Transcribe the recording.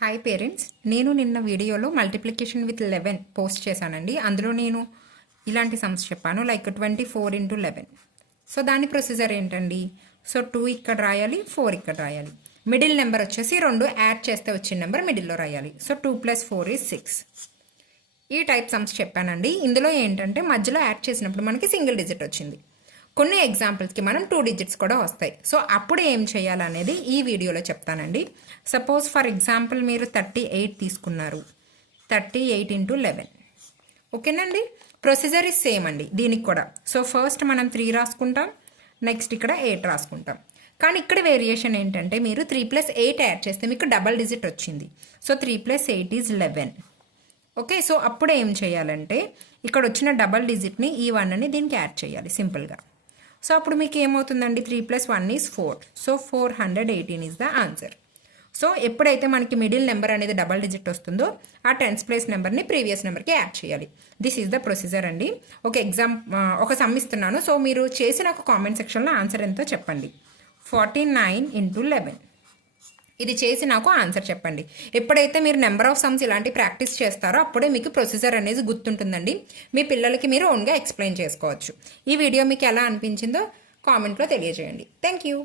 Hi parents, నేను నిన్న వీడియోలో మల్టిప్లికేషన్ విత్ 11 పోస్ట్ చేశానండి. అందులో నేను ఇలాంటి సమ్స్ చెప్పాను, లైక్ 24 × 11. సో దాని ప్రొసీజర్ ఏంటండి? సో 2 ఇక్కడ రాయాలి, 4 ఇక్కడ రాయాలి. మిడిల్ నెంబర్ వచ్చేసి 2 యాడ్ చేస్తే వచ్చిన నెంబర్ మిడిల్లో రాయాలి. సో 2 + 4 = 6. ఈ టైప్ సమ్స్ చెప్పానండి. ఇందులో ఏంటంటే మధ్యలో యాడ్ చేసినప్పుడు మనకి సింగిల్ డిజిట్ వచ్చింది. కొన్ని ఎగ్జాంపుల్స్కి మనం 2 డిజిట్స్ కూడా వస్తాయి. సో అప్పుడు ఏం చేయాలనేది ఈ వీడియోలో చెప్తానండి. సపోజ్ ఫర్ ఎగ్జాంపుల్ మీరు 38 తీసుకున్నారు, 38 × 11. ఓకేనండి. ప్రొసీజర్ ఇస్ సేమ్ అండి దీనికి కూడా. సో ఫస్ట్ మనం 3 రాసుకుంటాం, నెక్స్ట్ ఇక్కడ 8 రాసుకుంటాం. కానీ ఇక్కడ వేరియేషన్ ఏంటంటే మీరు 3 + 8 యాడ్ చేస్తే మీకు డబల్ డిజిట్ వచ్చింది. సో 3 + 8 = 11. ఓకే, సో అప్పుడు ఏం చేయాలంటే ఇక్కడ వచ్చిన డబల్ డిజిట్ని ఈ 1ని దీనికి యాడ్ చేయాలి సింపుల్గా. సో అప్పుడు మీకు ఏమవుతుందండి? 3 + 1 = 4. So 418 is the answer. So ఎప్పుడైతే మనకి మిడిల్ నెంబర్ అనేది డబల్ డిజిట్ వస్తుందో ఆ 10th ప్లేస్ నెంబర్ని ప్రీవియస్ నెంబర్కి యాడ్ చేయాలి. దిస్ ఈజ్ ద ప్రొసీజర్ అండి. ఒక సమ్ ఇస్తున్నాను. సో మీరు చేసిన ఒక కామెంట్ సెక్షన్లో ఆన్సర్ ఎంతో చెప్పండి. 49 × 11. ఇది చేసి నాకు ఆన్సర్ చెప్పండి. ఎప్పుడైతే మీరు నెంబర్ ఆఫ్ సమ్స్ ఇలాంటి ప్రాక్టీస్ చేస్తారో అప్పుడే మీకు ప్రొసీజర్ అనేది గుర్తుంటుందండి. మీ పిల్లలకి మీరు ఓన్గా ఎక్స్ప్లెయిన్ చేసుకోవచ్చు. ఈ వీడియో మీకు ఎలా అనిపించిందో కామెంట్లో తెలియజేయండి. Thank you.